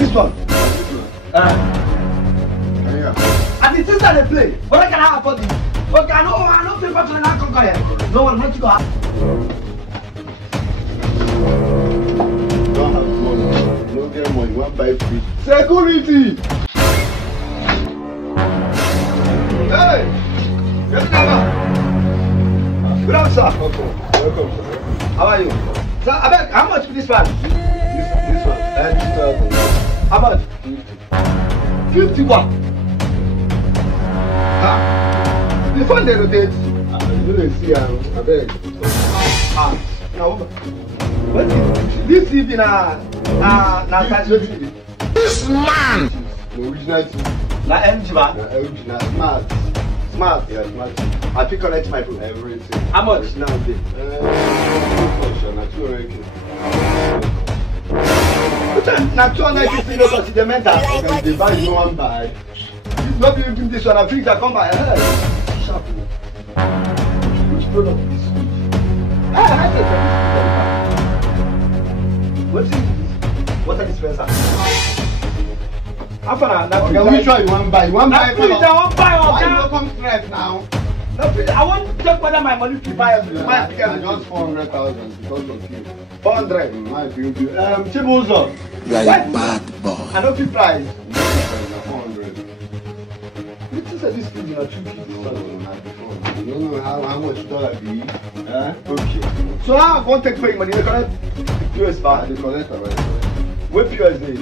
This one. And the things that they play, what can I afford it? Okay, I know people to not come here. No one wants to go. Don't have money. No get money. One buy free. Security. Hey, yes, good afternoon, sir. Welcome, sir. How are you? Sir, I beg, how much for this one? This one. 90,000. How much? 51. The phone they rotate. You don't see I beg. Now what is this TV na TV? This man! The original TV. Na MG ba? The original smart. Yeah, smart. I fit connect my phone. Everything. How much now? Na 200K. Na 290 no consider the mental. They buy you one buy. No be even this one. I think I come by. Sharp. Which product is this? What is this? Water dispenser. How far now? Okay, which one you want buy? You want buy? I want buy. Why you don't come straight now? No, I want to check whether my money to buy everything. Just 400,000 because of you. 400. My view. Chibuzo. You are a bad boy. I know fee price. 400. You think that this thing is not 250? You don't know how much dollar be? Okay. So how I want to take pay money? They collect US back. The collector, right? Where PS dey?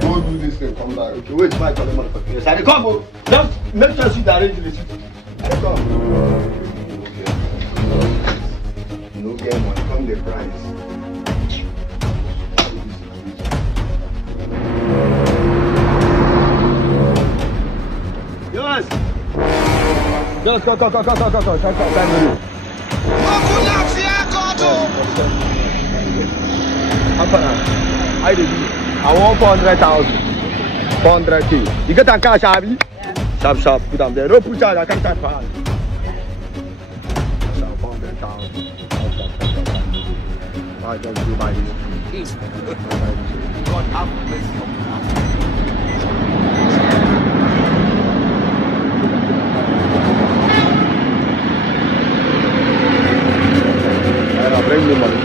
Go do this thing, come back. Okay, wait, my collect money for PS. I dey come o. Just make sure you arrange the receipt. I dey come. Okay. No get money, come the price. Yes. Just come. I want 400,000. 400K. You get a cash, Abby? Sharp. Put them there. No put out. I can't type for hand. 400,000. I don't do my this. God have mercy on me. Bring me money.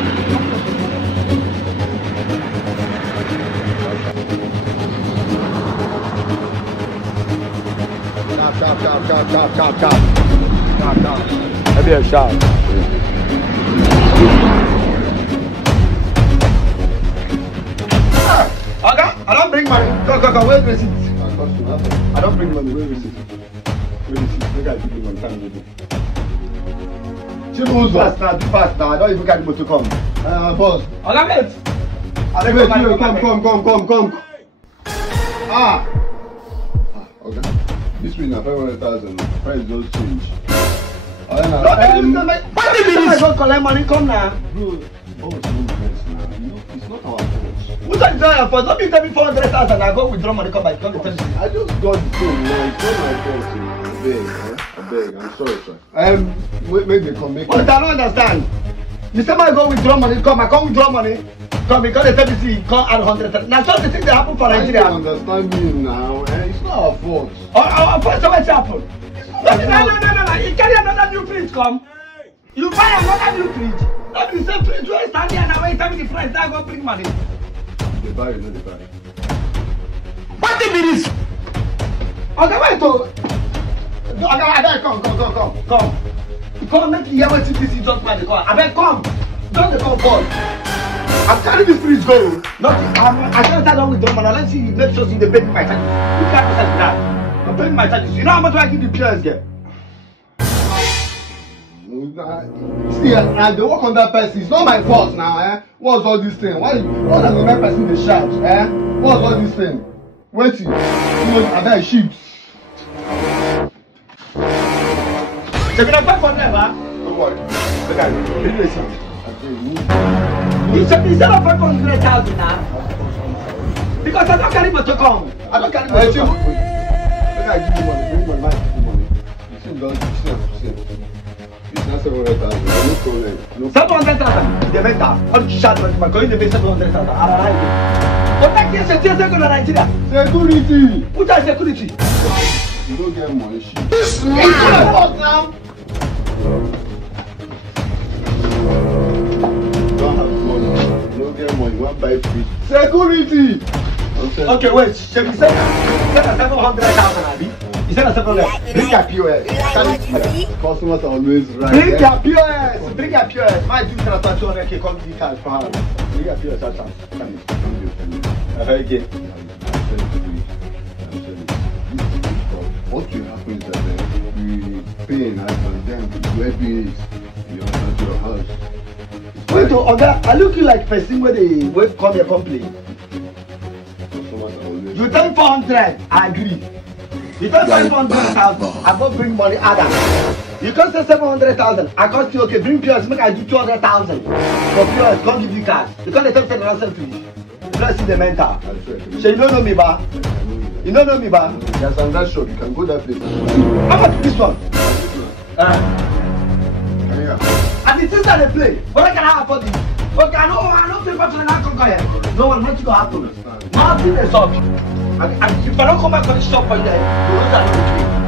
Chop. Maybe a shot. Okay, I don't bring money. Go. Where's the receipt? I don't bring money. Where's the receipt? Make I give you one time. Fast now. I don't even carry motor come. Boss. Okay, wait. Come. Okay. This week na 500,000. Price just change. What do you mean? I go collect money come now. Bro, boss no vex now. You know, it's not our fault. What are you doing for? Don't be tell me 400,000. I go withdraw money come back. Come tell me. I just got the phone now. It's not my fault. I beg. I'm sorry, sir. Make the come. But I don't understand. You say I go withdraw money come. I come withdraw money. Come because they tell me see come add 100,000. Now just the thing that happen for Nigeria. I don't understand you now. It's not our fault. First what happen? No. You carry another new fridge come. You buy another new fridge. Not the same fridge where you stand there and wait tell me the price. That go bring money. They buy, no they buy. What is this? Okay, wait to. Okay, come. Come make you hear what this is just by the call. I beg come. Don't the come call. I'm carrying this fridge go. Nothing. I can't tell them with the money. Let's see. Make sure they pay me my charges. You can't decide that. I'm paying my charges. You know how much I give the PS girl? See, and they work on that person. It's not my fault now, What's all this thing? What does the main person they shout, What's all this thing? Wait, I bet sheep. They're gonna pay for them, huh? Don't worry. Look at it. You said 500,000 now. Because I don't carry motor come. I don't carry motor come. Look, I give you money. Bring money. You see, don't see. It's not 700,000. No problem. 700,000. They make that. All the shot money. My going to pay 700,000. Protect yourself, you go to Nigeria. Security. Which is security? You don't get money, shit. It's not a boss now. You don't have money. You don't get money. You want to buy food. Security. Okay, wait. Should we say 700,000, Abi? You said 700. Bring your POS. Customers are always right. Bring your POS. Bring your POS. My dude can attach 200k. Come give cash for her. Bring your POS. That's okay. What will happen is that we pay in advance and then we do every to your house. Wait, Oga, I look you like person where they wait come here complain. You tell 400, I agree. You tell 500,000, I go bring money other. You can't say 700,000, I can't say okay, bring POS, make I do 200,000 for POS, can't give you cash. You can't tell me nonsense to me. You don't see the mental. So you don't know me, ba? You don't know me, ba? There's another shop, you can go that place. How much this one? And the things that they play, what can I afford it? Okay, I know people to not here. No one wants to go happen. Nothing is up. And if I don't come back to the shop for you, you lose that.